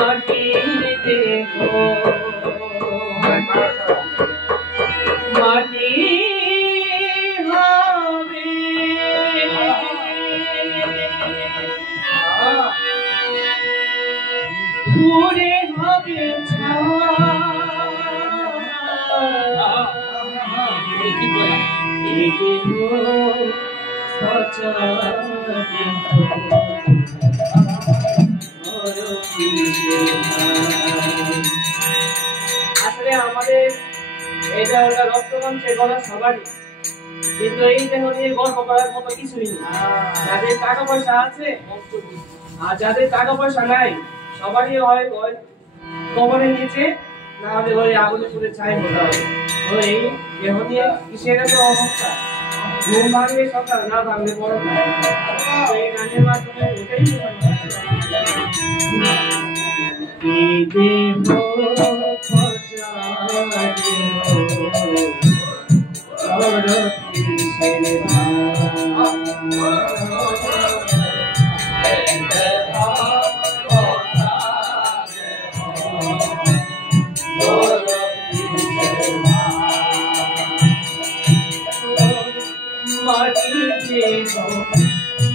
মাটির দেহ মাটি হবে পুরে হবে আসলে আমাদের এটা ওটা রক্তমাংসে গলা সবারই, কিন্তু এই দেহ নিয়ে গর্ব করার মতো কিছুই নেই। যাদের টাকা পয়সা আছে আর যাদের টাকা পয়সা নাই সবারই হয় কবরের নিচে, না হলে ওই আগুনে পুড়ে ছাই হতে হবে। ওই দেহ নিয়ে কিসের এত অবস্থা, ঘুম ভাঙলে সকাল, না ভাঙলে বড়। এই গানের মাধ্যমে ওটাই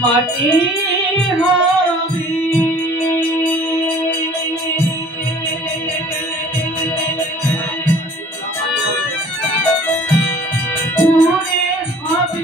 মাটি হবে পুরে হবে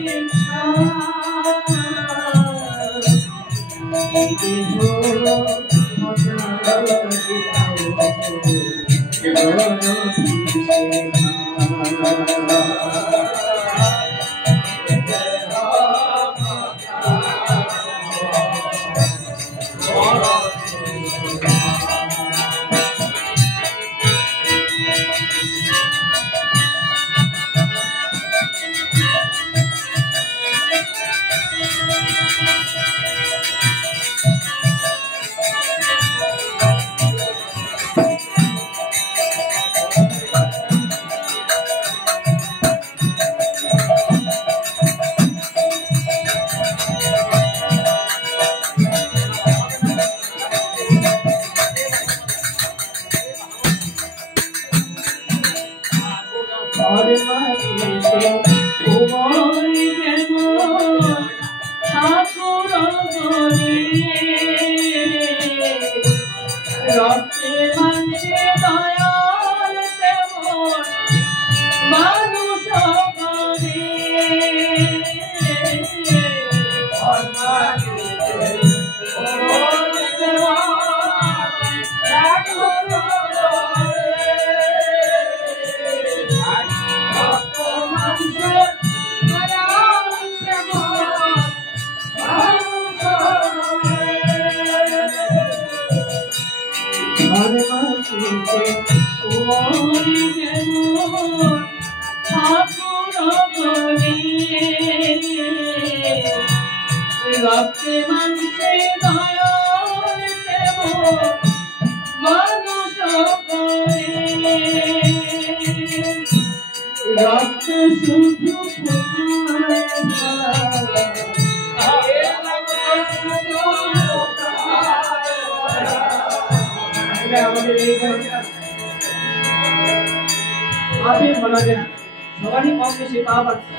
সবারই কম বেশি পাপ আছে।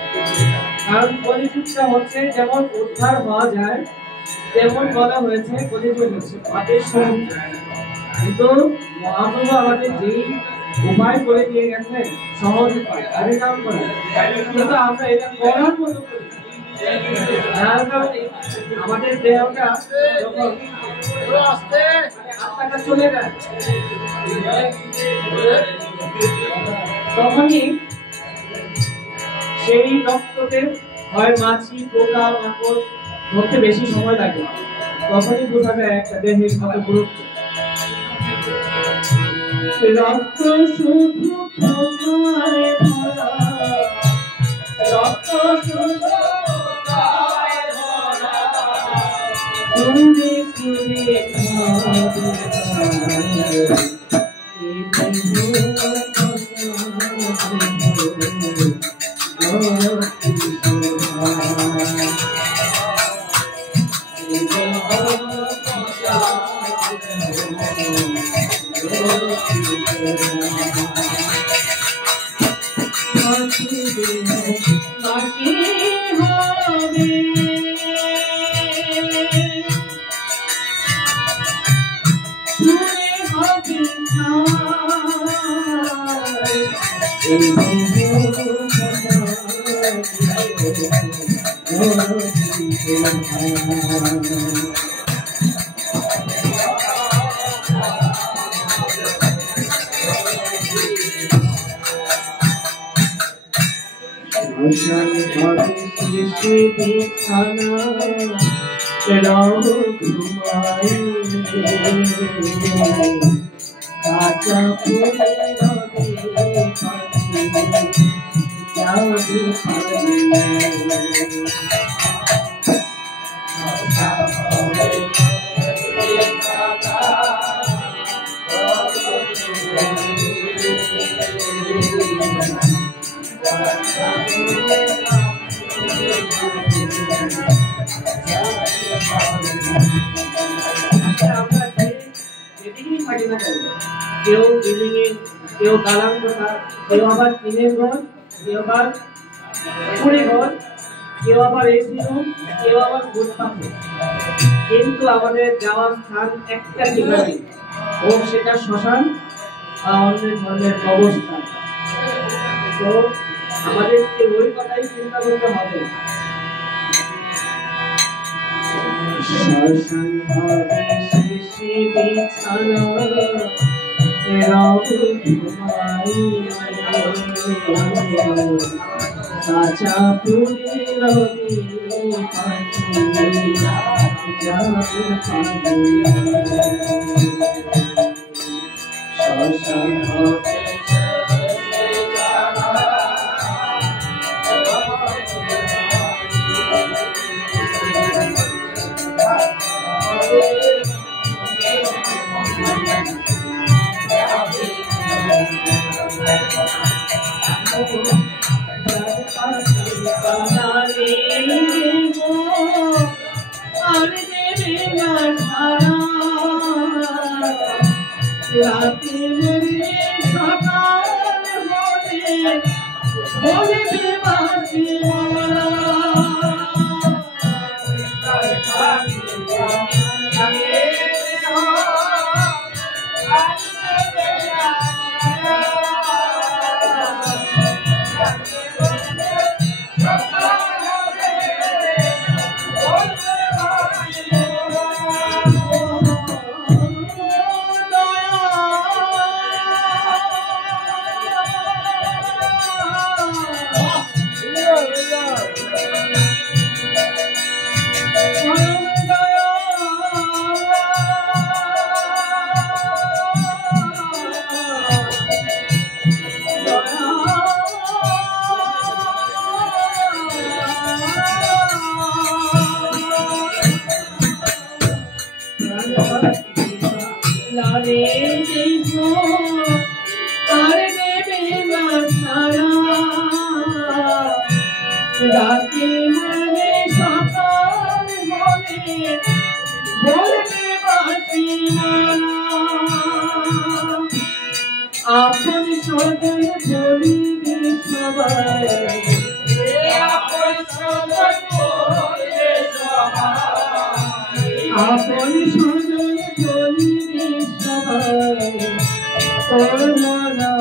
কারণ কলিযুগটা হচ্ছে যেমন উদ্ধার হওয়া যায় তেমন বলা হয়েছে কলিযুগ হচ্ছে পাপের সমুদ্র। কিন্তু মহাপ্রভু আমাদের যেই উপায় করে দিয়ে গেছেন সহজ উপায়, আরে কাম করে, কিন্তু আমরা এটা করার মতো করি। আমাদের দেহটা যখন আত্মাটা চলে যায় তখনই সেই রক্তকে হয় মাছি পোকা মাকড় ধরতে বেশি সময় লাগে, তখনই বোঝা যায় একটা দেহের কত গুরুত্ব। রক্ত শুধু তোমায় ভরা, রক্ত শুধু তোমায় ভরা, তুমি পুরে খাবে কেউ বিল্ডিং এ, কেউ দালান কোঠা, কেউ আবার টিনের ঘর, কেউ আবার কুড়ে ঘর, কেউ আবার এসি রুম, কেউ আবার ফুটপাথে। কিন্তু আমাদের যাওয়ার স্থান একটা ঠিকানা, হোক সেটা শ্মশান বা অন্য ধরনের কবরস্থান। তো আমাদেরকে ওই কথাই চিন্তা করতে হবে। শ্মশান হবে শেষে বিছানা, কাঁচা পুরি নদী শ্মশান হবে আপন সদয় বলিবে সবাই, আপন সদয় বলিবে সবাই, আপন সদয় বলিবে সবাই, তোর মনা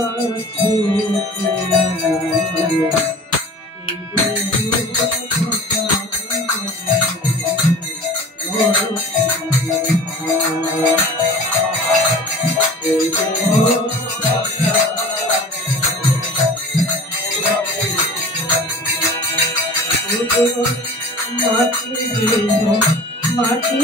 মাটি